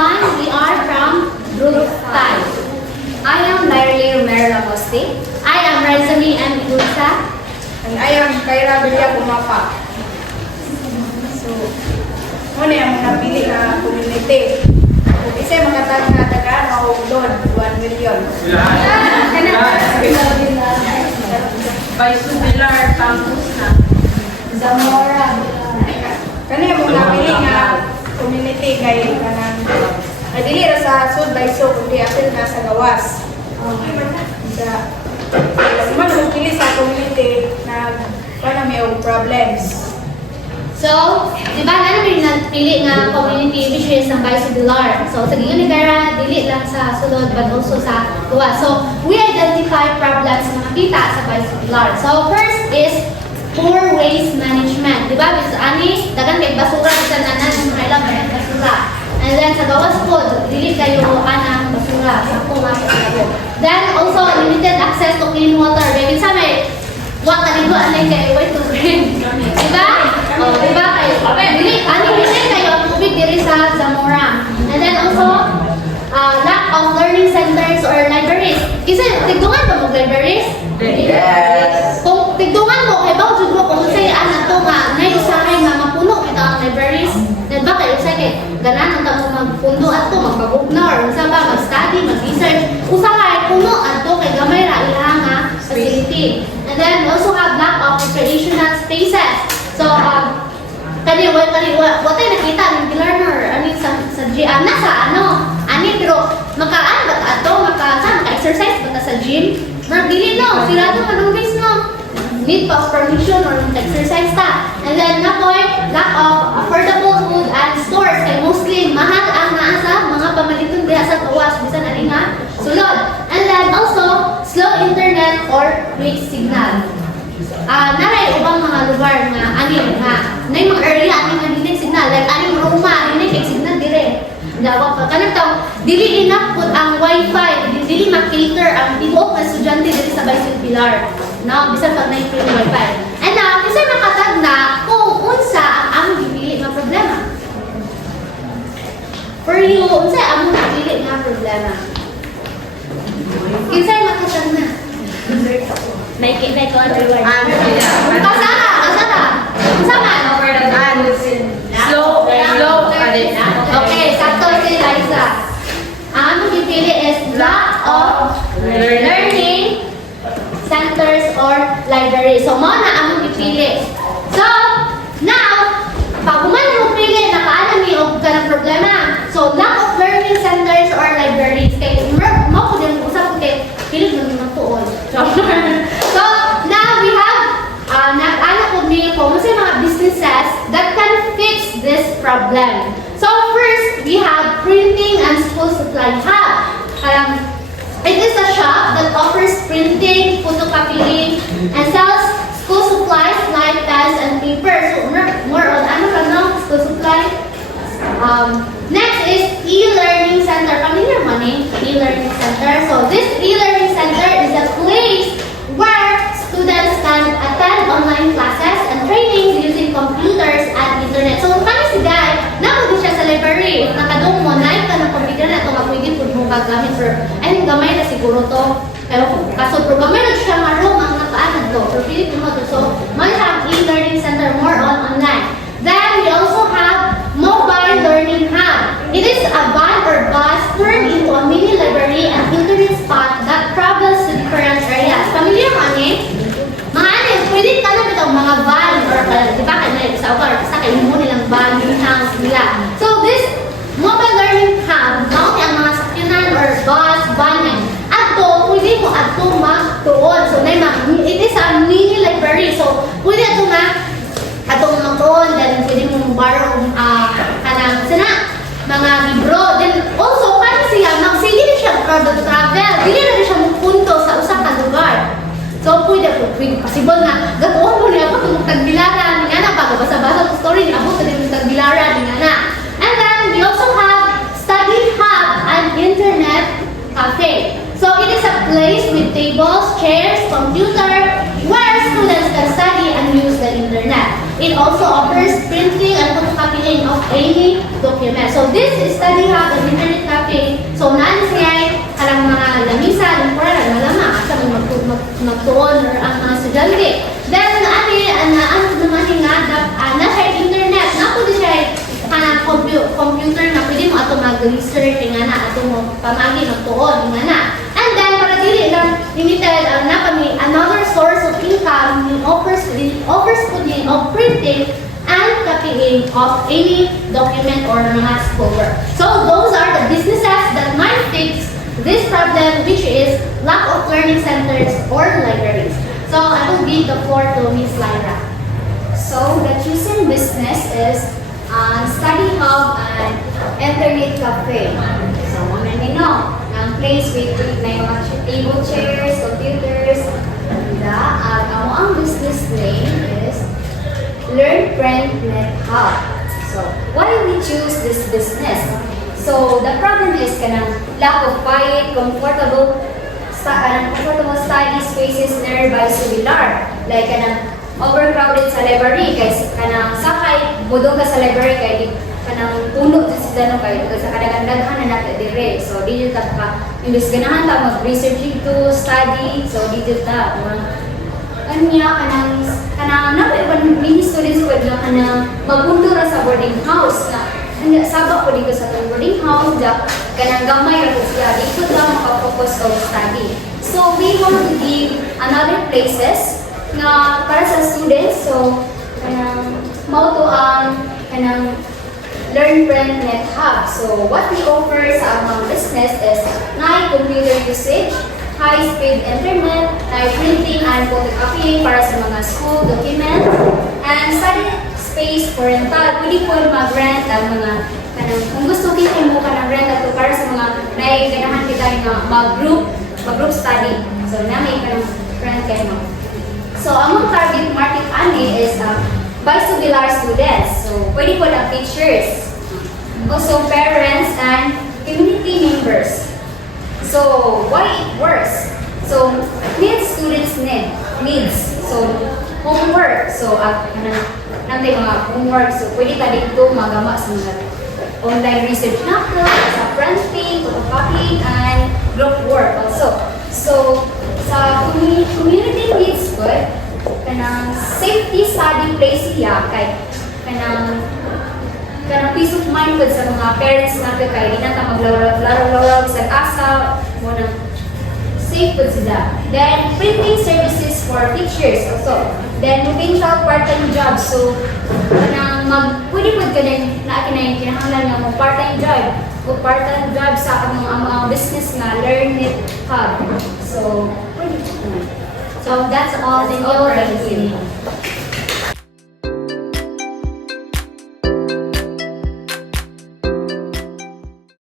everyone. We are from Group 5. I am Lairley Romero Lamoste. I am Razami M. Gulsa. And I am Kyra Belia Bumapa. So, muna yung mga pili na community. Kung isa mga taga o doon, 1 million. By Subilar, Campus na. Zamora. Kani yung mga pili na community kay kanang dili ra sa sud by so kundi apil na sa gawas. Sa man mo pili sa community na para may problems. So, di ba namin nagpili nga community which is ang Bisobilar. So, sa giyon ni Vera, dili lang sa sulod but also sa gawa. So, we identify problems na makita sa Bisobilar. So, first is poor waste management. Di ba? Bis ani, dagan kay basura sa nanan ng mga ilang basura. And then sa gawas po, dili kayo anang basura sa mga basura. Then also limited access to clean water. Kaya sa may wa kanigo anay kay way to drink. Di ba? O, di ba kayo? Dili kayo ang tubig diri sa Zamora. And then also lack of learning centers or libraries. Kasi tigdungan ba mo libraries? Yes. Kung tigdungan mo, kay bawang jud mo kung say anak to nga nay usahay nga mapuno kita ang libraries. Then ba kayo say kay ganahan ta mo magpuno ato magpabugna or unsa ba mag-study, mag-research. Usahay puno ato kay gamay ra iha nga facility. And then we also have lack of recreational spaces. So kani watay nakita ng learner ani sa GM na sa ani pero makaan ba ato maka-exercise ba ta sa gym? Dili no, sirado manong base no. Need pa permission or exercise ta. And then na point, lack of affordable food and stores kay mostly mahal ang naa sa mga pamaliton diha sa gawas bisan ani nga sulod. And then also slow internet or weak signal. Naray ubang mga lugar nga ani nga nay mga area ani nga dili signal like ani Roma ani kay signal dire. Dawa pa kanang taw dili enough pud ang wifi, dili ma-cater ang tibuok nga estudyante diri sa Bisobilar. No, bisan pag nay free wifi. And now, bisan makatag na kung unsa ang among gipili nga problema. For you, unsa among gipili nga problema? Kinsay makatag na? Nakikita ko ang reward. Kasara. Unsa man? Slow. Okay, sakto si Liza. Ang among gipili is lack of learning centers or library. So, mo na among gipili. So, now, pag human mo pili, nakaalam ni og kanang problema. So, lack of learning centers or libraries. Kay mo ko din usap ko kay pili mo naman tuon. So, now we have nag-ana ko mi kung sa mga businesses that can fix this problem. So, first, we have printing and school supply hub. It is a shop that offers printing, photocopying, and sells school supplies like pens and paper. So, more on ano ka no? School supply. Next is e-learning center. Familiar mo ni? E-learning center. So, this e-learning center is a place where students can attend online classes and trainings using computers and internet. So, kami si Guy, nakuha siya sa library. Nakadong mo, naik ka ng computer na ito, pwede po mo gagamit. I think gamay na siguro to. Pero kaso, pero gamay na siya nga room ang nakaanad to. Pero pili po mo to. So, may have e-learning center more on online. Then, we also have mobile learning hub. It is a van or bus turned into a mini library and internet spot that travels to different areas. Familiar mo ni? Mga ano, pwede ka na bitang mga van or di ba kayo sa ugar, basta kayo mo nilang van, in-house nila. So this mobile learning hub, naon ang mga sakyanan or bus, van, ato, pwede mo ato magtuon. So it is a mini library. So pwede ato nga atong magtuon, then pwede mo borrow kanang sana mga libro. Then also, parang siya, sige siya product travel, dili na siya magpunto sa usa ka lugar. So, pwede possible na, gatuon mo niya ako itong tagbilaran, nga na, bago basa-basa ng story, niya ako itong tagbilaran, nga na. And then, we also have study hub and internet cafe. So, it is a place with tables, chairs, computer, where students can study and use the internet. It also offers printing and photocopying of any document. So this study hub and internet cafe, so naan siya karang mga lamisa, temporary, malama, asa magtuon or ang mga estudyante. Then, ano naman nga, na siya internet, na po siya kanang computer na pwede mo ato mag-research nga na, ato mo pamagi magtuon nga na. And then, para dili lang limited, na kami, another source of income, offers po din of printing and copying of any document or mga schoolwork. So, those are the businesses that might fix this problem, which is lack of learning centers or libraries. So, I will give the floor to Ms. Lyra. So, the chosen business is study hub and internet cafe. So, mga nino, ang place with may mga table chairs, computers, ang business name is Learn Print Net Hub. So, why we choose this business? So, the problem is kanang lack of quiet, comfortable study spaces nearby Subilar. Like kanang overcrowded sa library kay kanang sakay budong ka sa library kay di kanang puno sa sidano kay sa kadaghan-daghan na nato dire. So dito ta ka imbes ganahan ta mag-research to study. So dito ta kanya kanang naman mini students ko na kanang magundo ra sa boarding house na sabak ko dito sa boarding house da kanang gamay ra ko siya dito lang maka-focus sa study. So we want to give another places na para sa students. So kanang mao to ang kanang Learn Print Net Hub. So what we offer sa among business is high computer usage, high-speed internet, printing and photocopying para sa mga school documents, and study space for rental. Pwede po mag-rent ang mga kanang kung gusto kita mo kanang rent ato para sa mga naiganahan kita nga mag-group study. So namin kanang rent kayo mo. So among target market ani is Subilar students. So pwede po ang teachers, also parents and community members. So why it works? So students needs. So homework. So nanti mga homework. So pwede ka dito magama sa mga online research nato, sa printing, photocopying, and group work also. So sa community needs po, kanang safety study place siya kay kanang peace of mind po sa mga parents natin kay di na ta maglaro-laro sa asa mo nang safe po sila. Then printing services for teachers also. Then potential part-time jobs. So kanang pwede po ganun na akin na yung kinahanglan nga mo part-time job o part-time job sa mga business nga Learn It Hub. So pwede po. So that's all. Thank you.